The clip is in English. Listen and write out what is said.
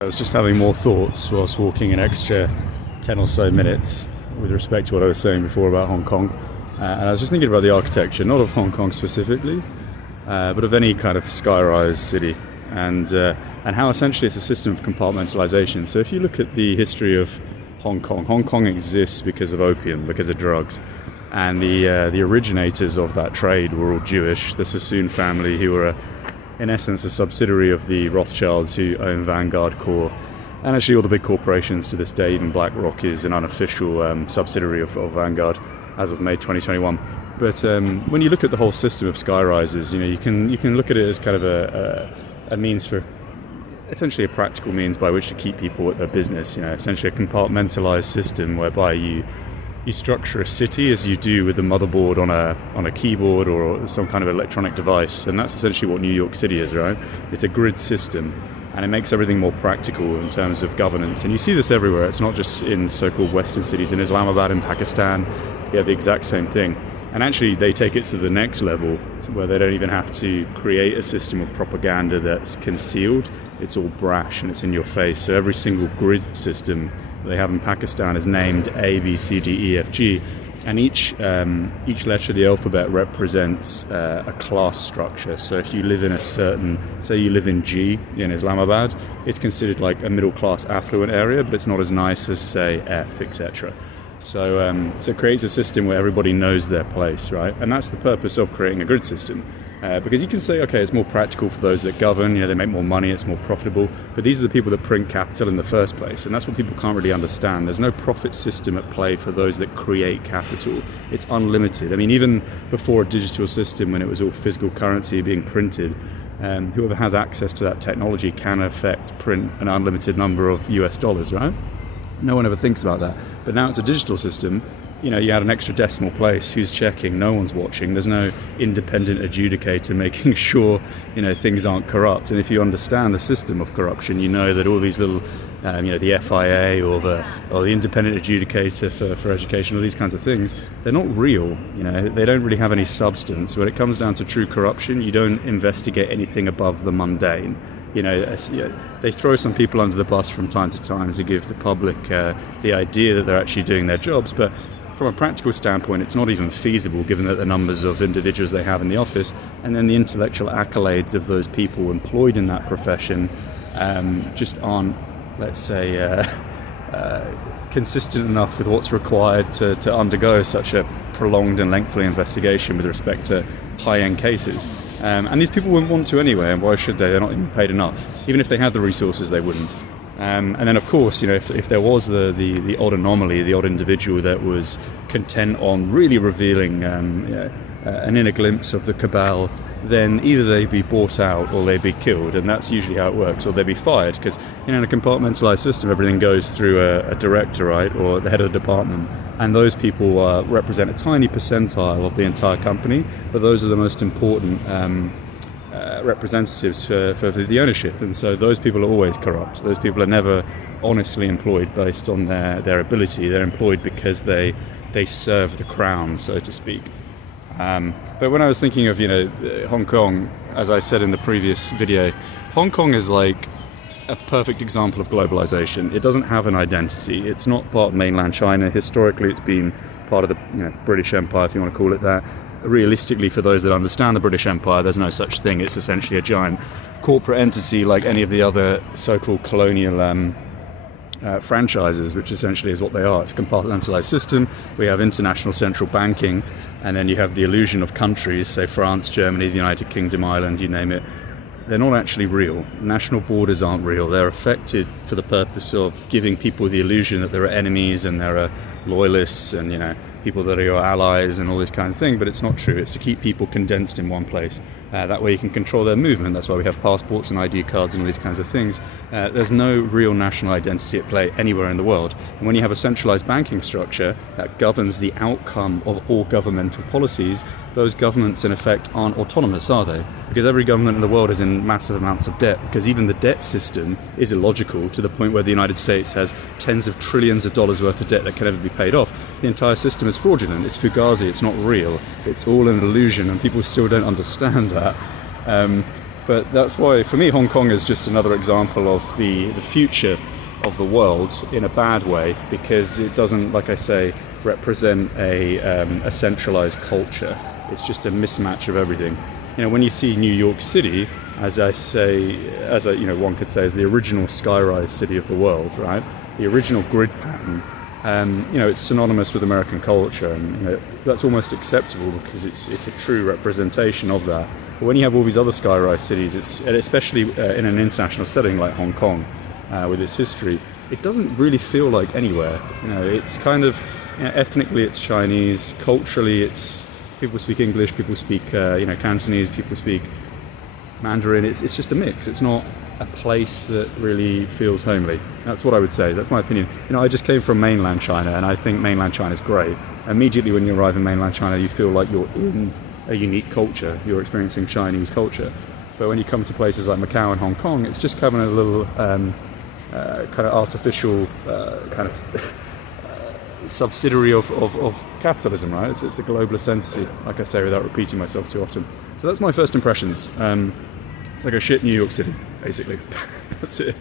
I was just having more thoughts whilst walking an extra 10 or so minutes with respect to what I was saying before about Hong Kong. And I was just thinking about the architecture, not of Hong Kong specifically, but of any kind of skyrise city, and how essentially it's a system of compartmentalization. So if you look at the history of Hong Kong exists because of opium, because of drugs. And the originators of that trade were all Jewish, the Sassoon family, who were in essence a subsidiary of the Rothschilds, who own Vanguard Corp, and actually all the big corporations to this day. Even BlackRock is an unofficial subsidiary of Vanguard as of May 2021. But when you look at the whole system of skyrises, you can look at it as kind of a means for, essentially a practical means by which to keep people at their business. Essentially a compartmentalized system whereby you structure a city as you do with the motherboard on a keyboard or some kind of electronic device, and that's essentially what New York City is, right? It's a grid system, and it makes everything more practical in terms of governance. And you see this everywhere. It's not just in so-called Western cities. In Islamabad, in Pakistan, you have the exact same thing. And actually, they take it to the next level, where they don't even have to create a system of propaganda that's concealed. It's all brash and it's in your face. So every single grid system they have in Pakistan is named A, B, C, D, E, F, G, and each letter of the alphabet represents a class structure. So if you live in a certain, say you live in G in Islamabad, it's considered like a middle class affluent area, but it's not as nice as say F, etc. So it creates a system where everybody knows their place, right? And that's the purpose of creating a grid system. Because you can say, okay, it's more practical for those that govern, they make more money, it's more profitable, but these are the people that print capital in the first place, and that's what people can't really understand. There's no profit system at play for those that create capital. It's unlimited. I mean, even before a digital system, when it was all physical currency being printed, whoever has access to that technology can print an unlimited number of US dollars, right? No one ever thinks about that. But now it's a digital system. You add an extra decimal place. Who's checking? No one's watching. There's no independent adjudicator making sure things aren't corrupt. And if you understand the system of corruption, you know that all these little, the FIA or the independent adjudicator for education, all these kinds of things, they're not real. They don't really have any substance. When it comes down to true corruption, you don't investigate anything above the mundane. They throw some people under the bus from time to time to give the public the idea that they're actually doing their jobs, but from a practical standpoint, it's not even feasible, given that the numbers of individuals they have in the office, and then the intellectual accolades of those people employed in that profession just aren't, let's say, consistent enough with what's required to undergo such a prolonged and lengthy investigation with respect to high-end cases. And these people wouldn't want to anyway, and why should they? They're not even paid enough. Even if they had the resources, they wouldn't. And then, of course, if there was the odd anomaly, the odd individual that was content on really revealing an inner glimpse of the cabal, then either they'd be bought out or they'd be killed, and that's usually how it works, or they'd be fired, because in a compartmentalized system, everything goes through a director, right, or the head of the department, and those people represent a tiny percentile of the entire company, but those are the most important representatives for the ownership, and so those people are always corrupt. Those people are never honestly employed based on their ability. They're employed because they serve the crown, so to speak. But when I was thinking of Hong Kong, as I said in the previous video, Hong Kong is like a perfect example of globalization. It doesn't have an identity. It's not part of mainland China. Historically, it's been part of the British Empire, if you want to call it that. Realistically, for those that understand the British Empire, there's no such thing. It's essentially a giant corporate entity like any of the other so-called colonial franchises, which essentially is what they are. It's a compartmentalized system. We have international central banking, and then you have the illusion of countries, say France, Germany, the United Kingdom, Ireland, you name it. They're not actually real. National borders aren't real. They're affected for the purpose of giving people the illusion that there are enemies and there are loyalists and people that are your allies and all this kind of thing, but it's not true. It's to keep people condensed in one place. That way you can control their movement. That's why we have passports and ID cards and all these kinds of things. There's no real national identity at play anywhere in the world. And when you have a centralized banking structure that governs the outcome of all governmental policies, those governments in effect aren't autonomous, are they? Because every government in the world is in massive amounts of debt, because even the debt system is illogical to the point where the United States has tens of trillions of dollars worth of debt that can never be paid off. The entire system is fraudulent. It's fugazi. It's not real. It's all an illusion, and people still don't understand that. But that's why, for me, Hong Kong is just another example of the future of the world in a bad way, because it doesn't, like I say, represent a centralized culture. It's just a mismatch of everything. You know, when you see New York City, one could say, is the original skyrise city of the world, right? The original grid pattern. It's synonymous with American culture, and that's almost acceptable because it's a true representation of that. But when you have all these other skyrise cities, especially in an international setting like Hong Kong, with its history, it doesn't really feel like anywhere. It's kind of ethnically it's Chinese, culturally it's people speak English, people speak Cantonese, people speak Mandarin. It's just a mix. It's not a place that really feels homely. That's what I would say. That's my opinion. I just came from mainland China, and I think mainland China is great. Immediately when you arrive in mainland China, you feel like you're in a unique culture. You're experiencing Chinese culture. But when you come to places like Macau and Hong Kong, it's just kind of a little kind of artificial kind of subsidiary of capitalism, right? It's a globalist entity, like I say, without repeating myself too often. So that's my first impressions. It's like a shit New York City, basically. That's it.